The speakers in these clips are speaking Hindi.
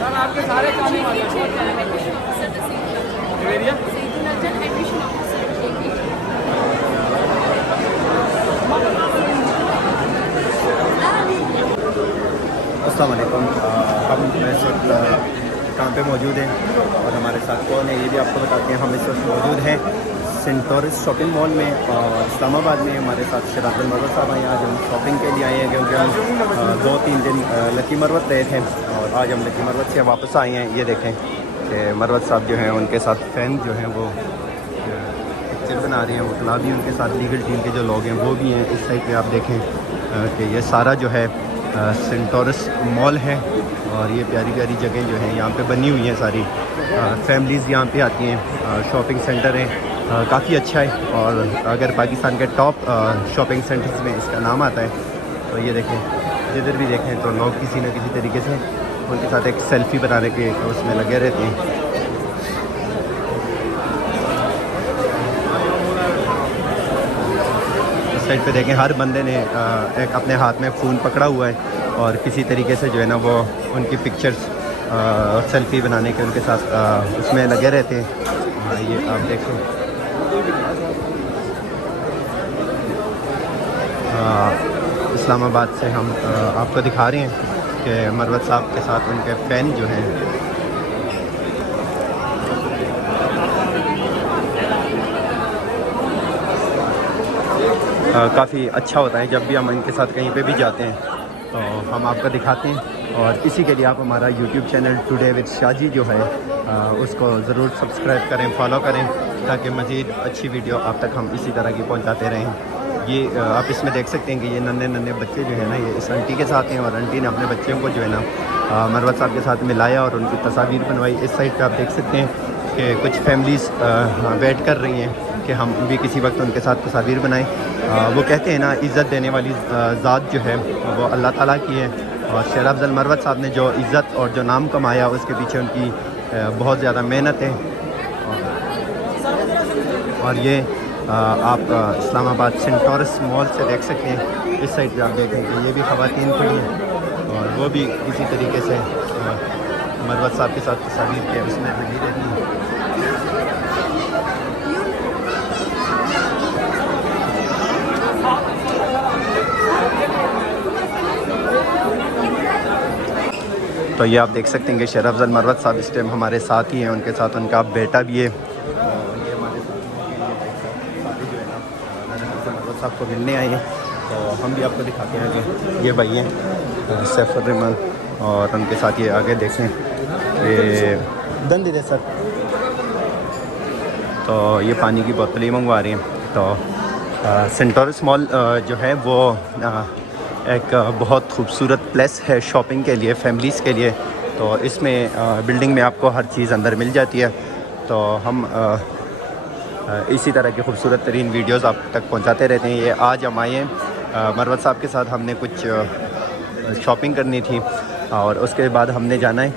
सर आपके सारे काम अस्सलाम वालेकुम। हम इस वक्त कहाँ पे मौजूद हैं और हमारे साथ कौन है ये भी आपको बताते हैं। हम इस वक्त मौजूद हैं सेंटोरस शॉपिंग मॉल में और इस्लामाबाद में। हमारे साथ शराब मरवत साहब हैं। आज हम शॉपिंग के लिए आए हैं क्योंकि हम 2-3 दिन लकी मरवत रहे थे और आज हम लकी मरवत से वापस आए हैं। ये देखें कि मरवत साहब जो हैं उनके साथ फैन जो हैं वो पिक्चर बना रहे हैं। वो क्लाब भी उनके साथ लीगल टीम के जो लोग हैं वो भी हैं। इस साइड पे आप देखें कि ये सारा जो है सेंटोरस मॉल है और ये प्यारी प्यारी जगह जो हैं यहाँ पे बनी हुई हैं सारी। फैमिलीज़ यहाँ पे आती हैं। शॉपिंग सेंटर है, काफ़ी अच्छा है और अगर पाकिस्तान के टॉप शॉपिंग सेंटर्स में इसका नाम आता है। तो ये देखें, जिधर भी देखें तो लोग किसी न किसी तरीके से उनके साथ एक सेल्फ़ी बनाने के उसमें लगे रहते हैं। साइड पे देखें हर बंदे ने एक अपने हाथ में फ़ोन पकड़ा हुआ है और किसी तरीके से जो है ना वो उनकी पिक्चर्स और सेल्फ़ी बनाने के उनके साथ उसमें लगे रहते हैं। ये आप देखें इस्लामाबाद से हम आपको दिखा रहे हैं कि मरवत साहब के साथ उनके फ़ैन जो हैं काफ़ी अच्छा होता है। जब भी हम इनके साथ कहीं पे भी जाते हैं तो हम आपको दिखाते हैं और इसी के लिए आप हमारा YouTube channel today with Shaji जो है उसको ज़रूर सब्सक्राइब करें, फॉलो करें ताकि मज़ीद अच्छी वीडियो आप तक हम इसी तरह की पहुंचाते रहें। ये आप इसमें देख सकते हैं कि ये नन्हे नन्हे बच्चे जो है ना ये इस आंटी के साथ हैं और आंटी ने अपने बच्चों को जो है ना मरवत साहब के साथ मिलाया और उनकी तस्वीर बनवाई। इस साइड पे आप देख सकते हैं कि कुछ फैमिलीज़ वेट कर रही हैं कि हम भी किसी वक्त उनके साथ तस्वीर बनाएं। वो कहते हैं ना इज़्ज़त देने वाली ज़ात जो है वो अल्लाह ताला की है और शेर अफजल मरवत साहब ने जो इज़्ज़त और जो नाम कमाया उसके पीछे उनकी बहुत ज़्यादा मेहनत है। और ये आप इस्लामाबाद सेंटोरस मॉल से देख सकते हैं। इस साइड पे आप देखें कि ये भी ख़वातीन खड़ी हैं और वो भी किसी तरीके से मरवत साहब के साथ तस्वीर के उसमें लगी रहती हैं। तो ये आप देख सकते हैं कि शेर अफजल मरवत साहब इस टाइम हमारे साथ ही हैं, उनके साथ उनका बेटा भी है और ये हमारे साथ जो है ना मरवत साहब को मिलने आए हैं। तो हम भी आपको दिखाते हैं कि ये भाई हैं सैफुर्रहमान और उनके साथ ये आगे देखें ये दंदी दे सर। तो ये पानी की बोतल ही मंगवा रही हैं। तो सेंटोरस मॉल जो है वो एक बहुत खूबसूरत प्लेस है शॉपिंग के लिए, फैमिलीज़ के लिए। तो इसमें बिल्डिंग में आपको हर चीज़ अंदर मिल जाती है। तो हम इसी तरह की खूबसूरत तरीन वीडियोज़ आप तक पहुंचाते रहते हैं। ये आज हम आए हैं मरवत साहब के साथ, हमने कुछ शॉपिंग करनी थी और उसके बाद हमने जाना है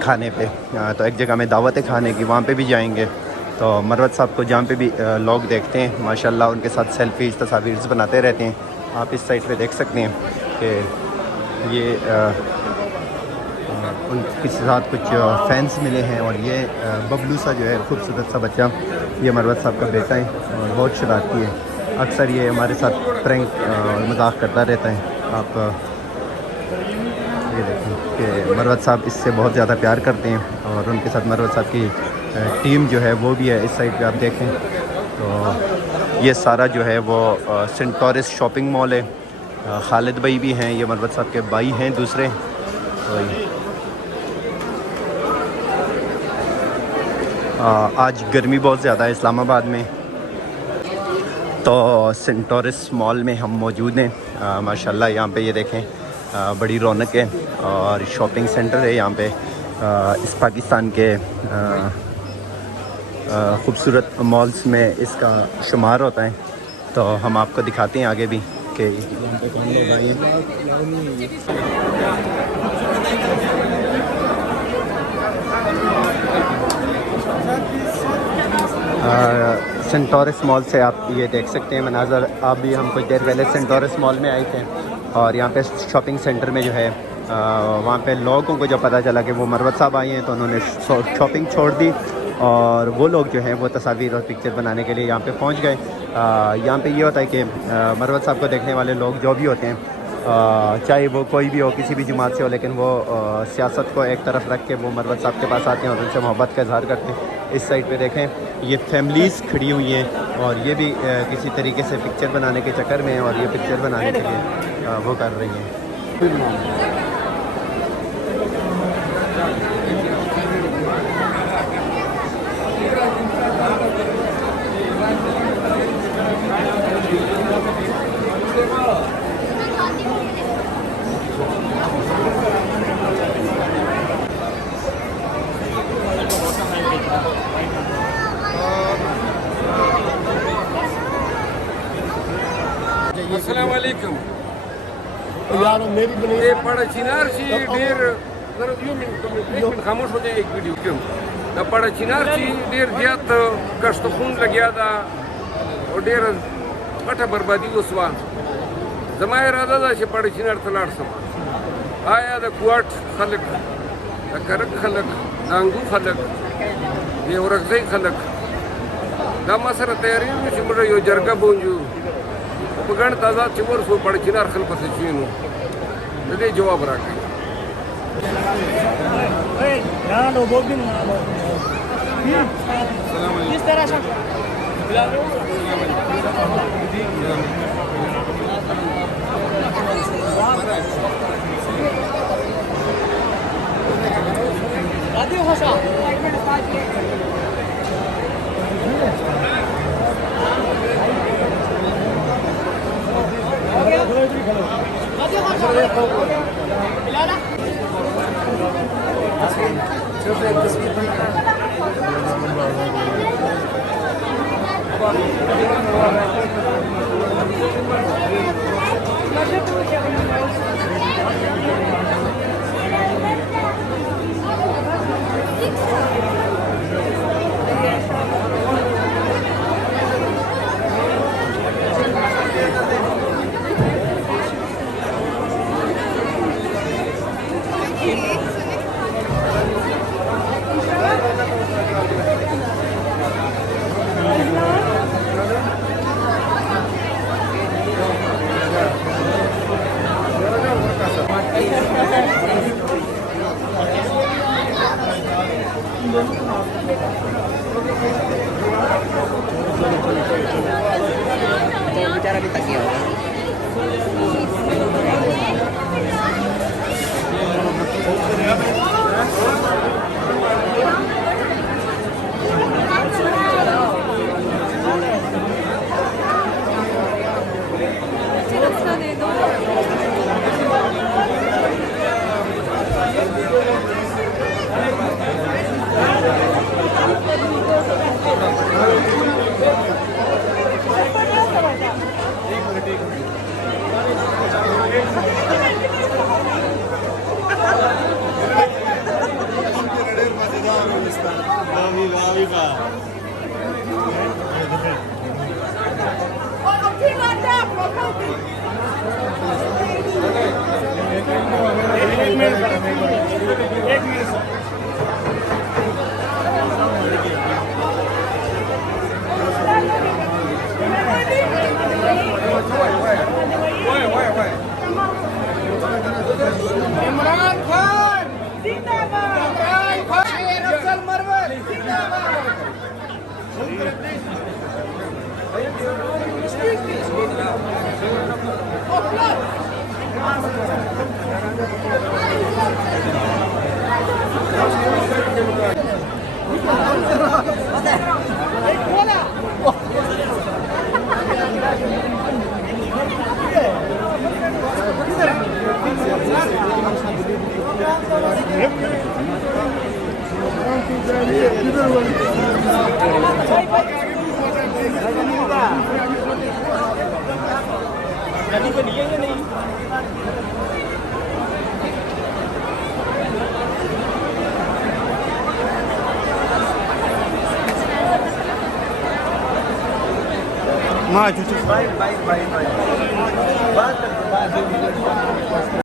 खाने पे। तो एक जगह में दावत है खाने की, वहाँ पे भी जाएंगे। तो मरवत साहब को जहाँ पे भी लोग देखते हैं माशाल्लाह उनके साथ सेल्फ़ीज़ तस्वीर बनाते रहते हैं। आप इस साइड पे देख सकते हैं कि ये उनके साथ कुछ फैंस मिले हैं और ये बबलू सा जो है खूबसूरत सा बच्चा ये मरवत साहब का बेटा है और बहुत शरारती है। अक्सर ये हमारे साथ प्रैंक मजाक करता रहता है। आप ये देखें कि मरवत साहब इससे बहुत ज़्यादा प्यार करते हैं और उनके साथ मरवत साहब की टीम जो है वो भी है। इस साइड पे आप देखें तो ये सारा जो है वो सेंटोरस शॉपिंग मॉल है। खालिद भाई भी हैं, ये मरवत साहब के भाई हैं दूसरे। तो आज गर्मी बहुत ज़्यादा है इस्लामाबाद में। तो सेंटोरस मॉल में हम मौजूद हैं। माशाल्लाह यहाँ पे ये देखें बड़ी रौनक है और शॉपिंग सेंटर है यहाँ पे। इस पाकिस्तान के ख़ूबसूरत मॉल्स में इसका शुमार होता है। तो हम आपको दिखाते हैं आगे भी कि यहाँ पे कौन लोग आए हैं। सेंटोरस मॉल से आप ये देख सकते हैं मनाज़र। आप भी हम कुछ देर पहले सेंटोरस मॉल में आए थे और यहाँ पे शॉपिंग सेंटर में जो है वहाँ पे लोगों को जब पता चला कि वो मरवत साहब आए हैं तो उन्होंने शॉपिंग छोड़ दी और वो लोग जो हैं वो तस्वीर और पिक्चर बनाने के लिए यहाँ पे पहुँच गए। यहाँ पे ये होता है कि मरवत साहब को देखने वाले लोग जो भी होते हैं, चाहे वो कोई भी हो, किसी भी जमात से हो, लेकिन वो सियासत को एक तरफ रख के वो मरवत साहब के पास आते हैं और उनसे मोहब्बत का इजहार करते हैं। इस साइड पे देखें ये फैमिलीज़ खड़ी हुई हैं और ये भी किसी तरीके से पिक्चर बनाने के चक्कर में हैं और ये पिक्चर बनाने के लिए वो कर रही हैं। अस्सलाम वालेकुम यार मेरी ये पड़ा चिनार ची ढेर जरा यो मिनट खामोश हो जाए एक वीडियो क्यों दा पड़ा चिनार ची ढेर ज्यादा कष्ट खून लग गया था और ढेर पटा बर्बादी उसवा जमा इरादा था कि पड़ा चिनार तलाड़ समा आया दा कुआट खलक दा करक खलक दांगू खलक ये औरगज़ई खलक दा मसर तैयारी में चिमड़ यो जरगा बोंजू पगड़ ताज़ा चिवर सो पड़ चिनार खल पसे चीनू दे जवाब राखे किस तरह से bicara di Tokyo. Imran Khan जिंदाबाद, इमरान खान अफजल मरवत जिंदाबाद। Baik, baik, baik, baik.